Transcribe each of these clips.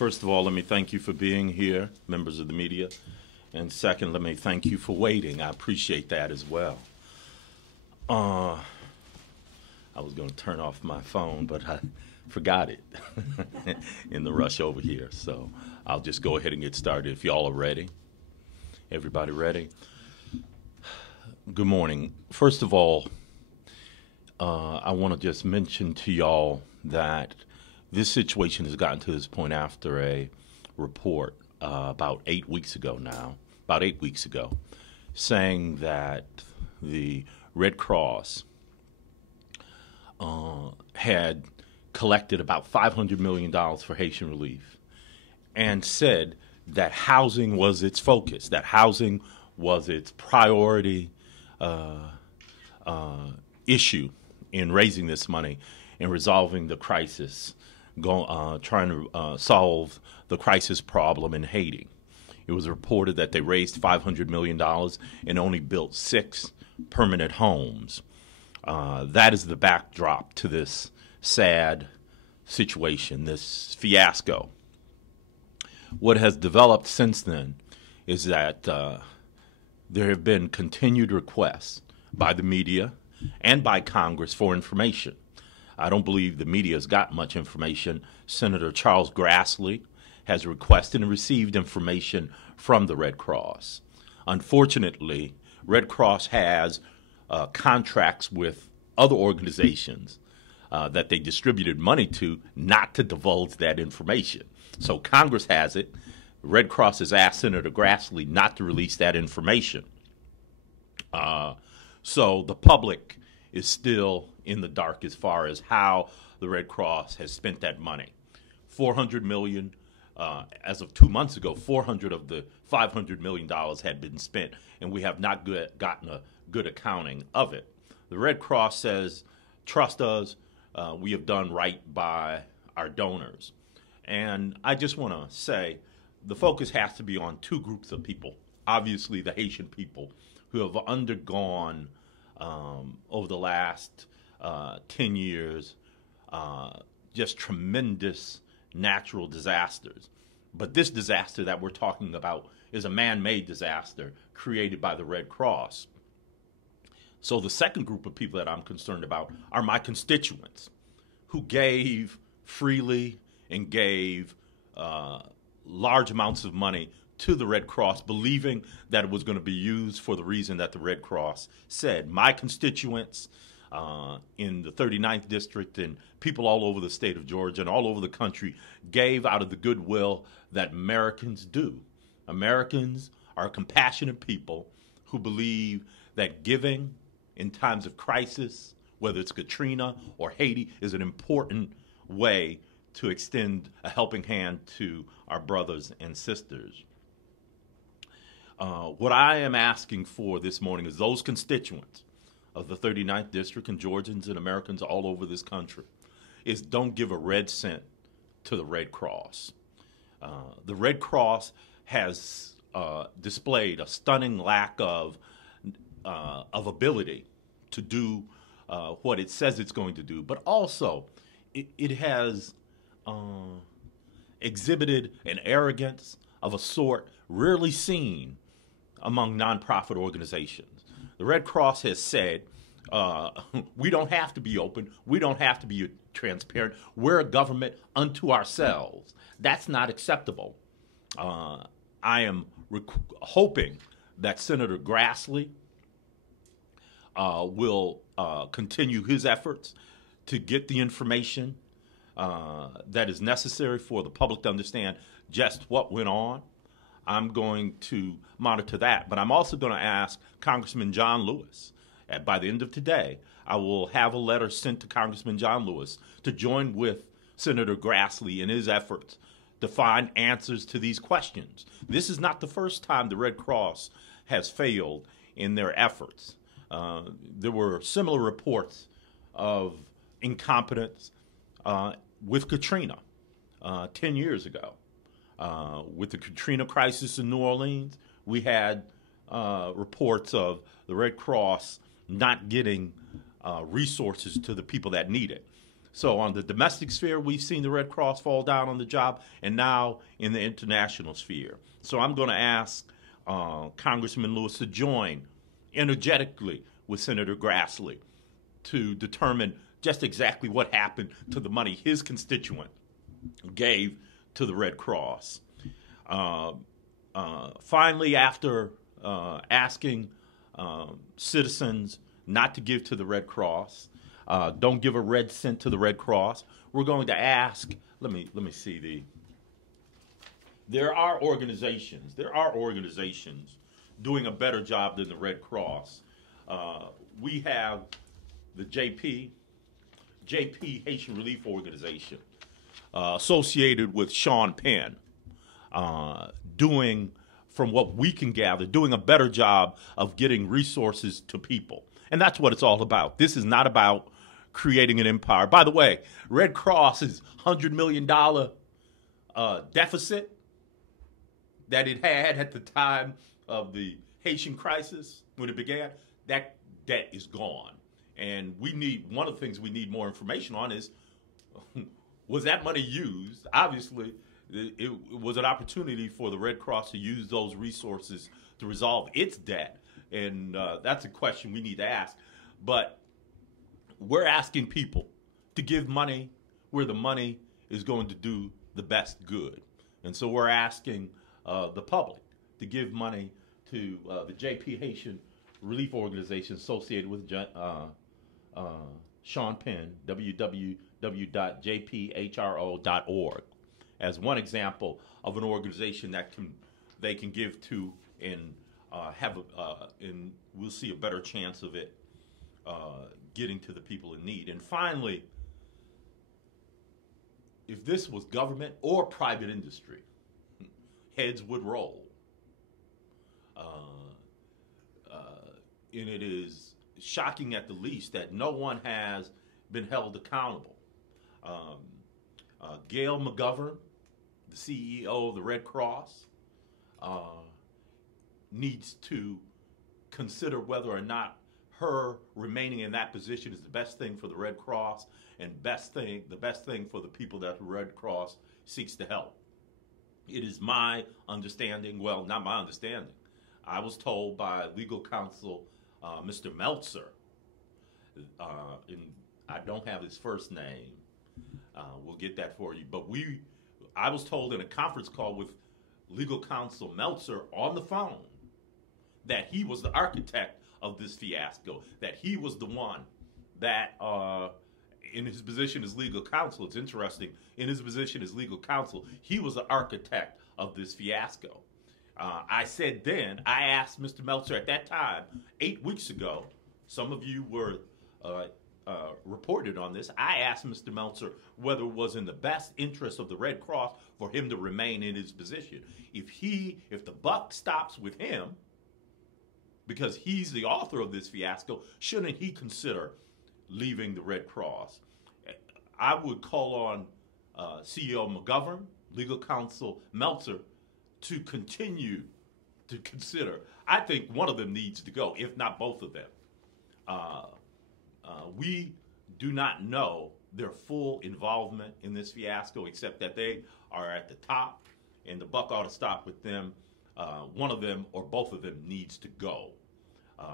First of all, let me thank you for being here, members of the media. And second, let me thank you for waiting. I appreciate that as well. I was going to turn off my phone, but I forgot it in the rush over here. So I'll just go ahead and get started if y'all are ready. Everybody ready? Good morning. First of all, I want to just mention to y'all that this situation has gotten to this point after a report about 8 weeks ago now, saying that the Red Cross had collected about $500 million for Haitian relief and said that housing was its focus, that housing was its priority issue in raising this money and resolving the crisis, trying to solve the crisis problem in Haiti. It was reported that they raised $500 million and only built 6 permanent homes. That is the backdrop to this sad situation, this fiasco. What has developed since then is that there have been continued requests by the media and by Congress for information. I don't believe the media has got much information. Senator Charles Grassley has requested and received information from the Red Cross. Unfortunately, Red Cross has contracts with other organizations that they distributed money to not to divulge that information. So Congress has it. Red Cross has asked Senator Grassley not to release that information. So the public is still in the dark as far as how the Red Cross has spent that money. $400 million, as of 2 months ago, 400 of the $500 million had been spent, and we have not gotten a good accounting of it. The Red Cross says, trust us, we have done right by our donors. And I just want to say the focus has to be on 2 groups of people. Obviously, the Haitian people who have undergone over the last 10 years just tremendous natural disasters. But this disaster that we're talking about is a man-made disaster created by the Red Cross. So the second group of people that I'm concerned about are my constituents who gave freely and gave large amounts of money to the Red Cross, believing that it was going to be used for the reason that the Red Cross said. My constituents in the 39th District and people all over the state of Georgia and all over the country gave out of the goodwill that Americans do. Americans are compassionate people who believe that giving in times of crisis, whether it's Katrina or Haiti, is an important way to extend a helping hand to our brothers and sisters. What I am asking for this morning is those constituents of the 39th District and Georgians and Americans all over this country is don't give a red cent to the Red Cross. The Red Cross has displayed a stunning lack of ability to do what it says it's going to do, but also it has exhibited an arrogance of a sort rarely seen among nonprofit organizations. The Red Cross has said, we don't have to be open, we don't have to be transparent, we're a government unto ourselves. That's not acceptable. I am hoping that Senator Grassley will continue his efforts to get the information that is necessary for the public to understand just what went on. I'm going to monitor that, but I'm also going to ask Congressman John Lewis. By the end of today, I will have a letter sent to Congressman John Lewis to join with Senator Grassley in his efforts to find answers to these questions. This is not the first time the Red Cross has failed in their efforts. There were similar reports of incompetence with Katrina 10 years ago. With the Katrina crisis in New Orleans, we had reports of the Red Cross not getting resources to the people that need it. So on the domestic sphere, we've seen the Red Cross fall down on the job, and now in the international sphere. So I'm going to ask Congressman Lewis to join energetically with Senator Grassley to determine just exactly what happened to the money his constituent gave to the Red Cross. Finally, after asking citizens not to give to the Red Cross, don't give a red cent to the Red Cross, we're going to ask, let me see there are organizations doing a better job than the Red Cross. We have the JP Haitian Relief Organization, associated with Sean Penn, doing, from what we can gather, doing a better job of getting resources to people. And that's what it's all about. This is not about creating an empire. By the way, Red Cross's $100 million deficit that it had at the time of the Haitian crisis when it began, that debt is gone. And one of the things we need more information on is, was that money used? Obviously, it was an opportunity for the Red Cross to use those resources to resolve its debt. And that's a question we need to ask. But we're asking people to give money where the money is going to do the best good. And so we're asking the public to give money to the JP Haitian Relief Organization associated with Sean Penn, www.jphro.org, as one example of an organization that they can give to and and we'll see a better chance of it getting to the people in need. And finally, if this was government or private industry, heads would roll. And it is shocking at the least that no one has been held accountable. Gail McGovern, the CEO of the Red Cross, needs to consider whether or not her remaining in that position is the best thing for the Red Cross and the best thing for the people that the Red Cross seeks to help. It is my understanding, well, not my understanding, I was told by legal counsel Mr. Meltzer, and I don't have his first name, we'll get that for you, but I was told in a conference call with legal counsel Meltzer on the phone that he was the architect of this fiasco, that he was the one that, in his position as legal counsel, it's interesting, in his position as legal counsel, he was the architect of this fiasco. I asked Mr. Meltzer at that time, 8 weeks ago, some of you were reported on this, I asked Mr. Meltzer whether it was in the best interest of the Red Cross for him to remain in his position. If the buck stops with him, because he's the author of this fiasco, shouldn't he consider leaving the Red Cross? I would call on CEO McGovern, legal counsel Meltzer, to continue to consider. I think one of them needs to go, if not both of them. We do not know their full involvement in this fiasco, except that they are at the top, and the buck ought to stop with them. One of them or both of them needs to go.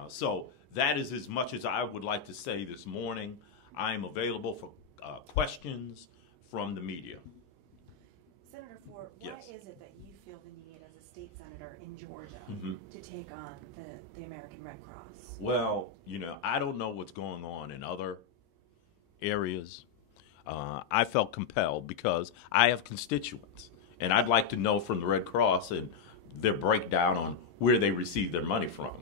So that is as much as I would like to say this morning. I am available for questions from the media. Senator Fort, why Yes. is it that you feel the need as a state senator in Georgia to take on the American Red Cross? Well, I don't know what's going on in other areas. I felt compelled because I have constituents, and I'd like to know from the Red Cross and their breakdown on where they receive their money from.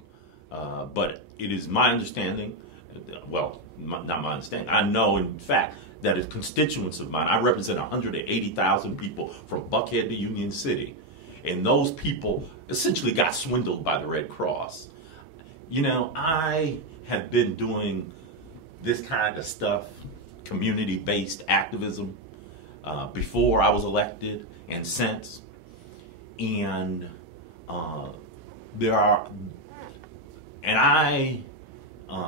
But it is my understanding, well, not my understanding, I know, in fact, that as constituents of mine, I represent 180,000 people from Buckhead to Union City, and those people essentially got swindled by the Red Cross. I have been doing this kind of stuff, community-based activism, before I was elected and since, and I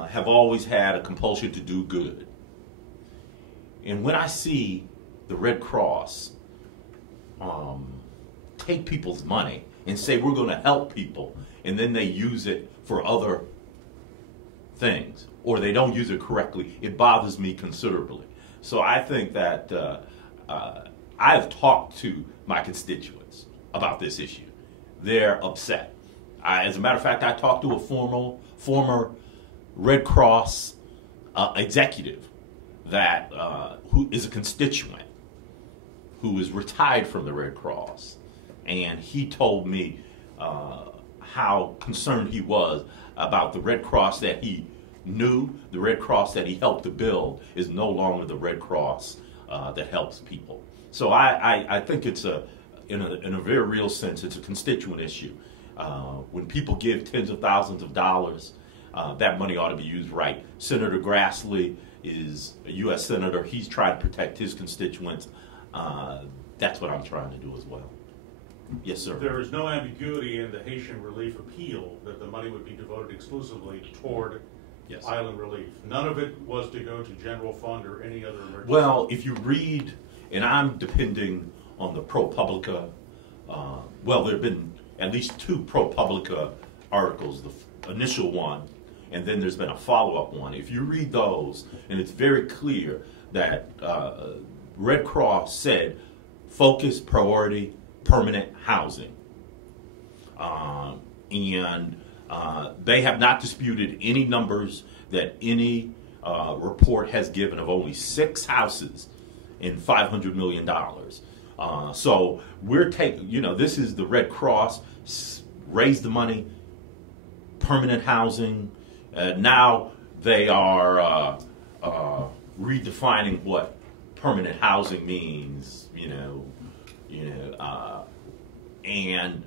have always had a compulsion to do good. And when I see the Red Cross take people's money and say we're going to help people, and then they use it for other things, or they don't use it correctly, it bothers me considerably. So I think that I've talked to my constituents about this issue. They're upset. As a matter of fact, I talked to a former Red Cross executive that who is a constituent who is retired from the Red Cross, and he told me how concerned he was about the Red Cross that he knew, the Red Cross that he helped to build is no longer the Red Cross that helps people. So I think it's in a very real sense, it's a constituent issue. When people give tens of thousands of dollars, that money ought to be used right. Senator Grassley is a U.S. Senator. He's trying to protect his constituents. That's what I'm trying to do as well. Yes, sir. There is no ambiguity in the Haitian relief appeal that the money would be devoted exclusively toward island relief. None of it was to go to general fund or any other emergency. Well, if you read, and I'm depending on the ProPublica, well, there have been at least 2 ProPublica articles, the initial one, and then there's been a follow-up one. If you read those, and it's very clear that Red Cross said focus, priority, permanent housing. And they have not disputed any numbers that any report has given of only 6 houses and $500 million. So we're taking, this is the Red Cross, raise the money, permanent housing. Now they are redefining what permanent housing means, and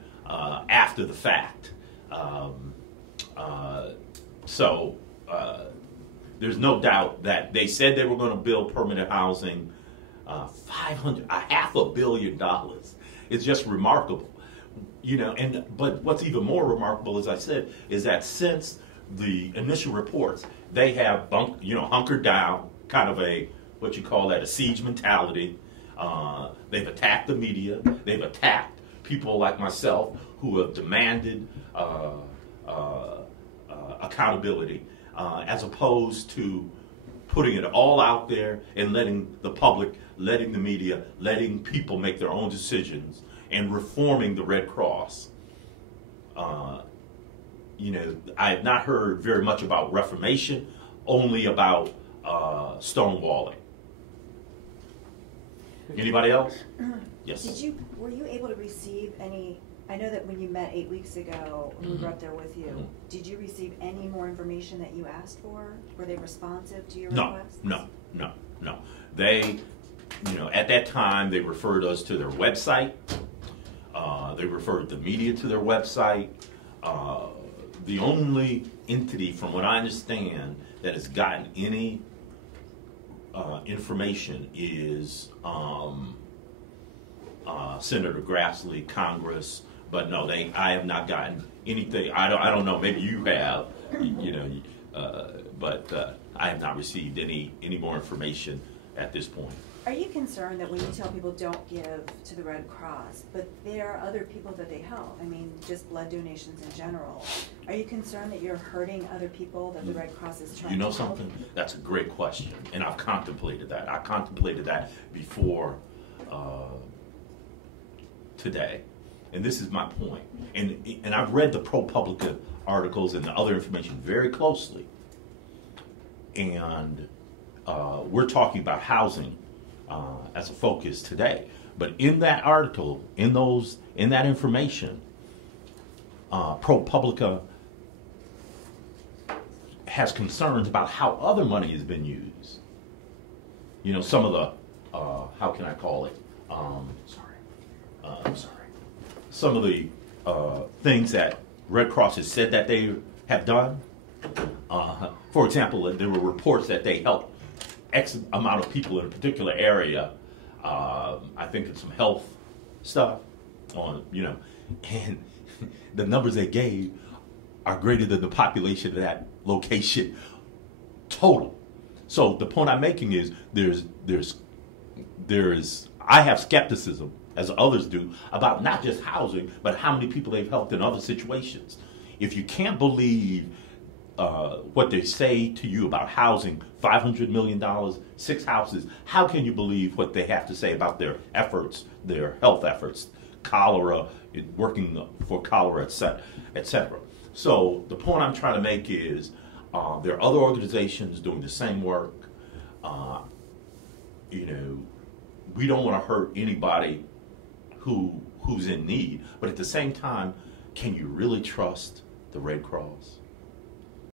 after the fact. So there's no doubt that they said they were going to build permanent housing. $500 million. It's just remarkable, but what's even more remarkable, as I said, is that since the initial reports, they have hunkered down, kind of what you call that, a siege mentality. They've attacked the media. They've attacked people like myself who have demanded accountability, as opposed to putting it all out there and letting the public, letting the media, letting people make their own decisions and reforming the Red Cross. I have not heard very much about reformation, only about stonewalling. Anybody else? Yes. Were you able to receive any? I know that when you met 8 weeks ago, when we were up there with you, did you receive any more information that you asked for? Were they responsive to your requests? No. They, at that time, they referred us to their website. They referred the media to their website. The only entity, from what I understand, that has gotten any information is Senator Grassley, Congress. But no, I have not gotten anything. I don't know. Maybe you have, but I have not received any more information at this point. Are you concerned that when you tell people don't give to the Red Cross, but there are other people that they help? I mean, just blood donations in general. Are you concerned that you're hurting other people that the Red Cross is trying to help? Something? That's a great question, and I've contemplated that. I contemplated that before today. And this is my point. And I've read the ProPublica articles and the other information very closely. And we're talking about housing as a focus today. But in that article, in that information, ProPublica has concerns about how other money has been used. Some of the, how can I call it? Some of the things that Red Cross has said that they have done. For example, there were reports that they helped X amount of people in a particular area. I think it's some health stuff and the numbers they gave are greater than the population of that location total. So the point I'm making is I have skepticism, as others do, about not just housing, but how many people they've helped in other situations. If you can't believe what they say to you about housing, $500 million, 6 houses, how can you believe what they have to say about their efforts, their health efforts, cholera, working for cholera, et cetera? So the point I'm trying to make is there are other organizations doing the same work. We don't want to hurt anybody who's in need, but at the same time, can you really trust the Red Cross?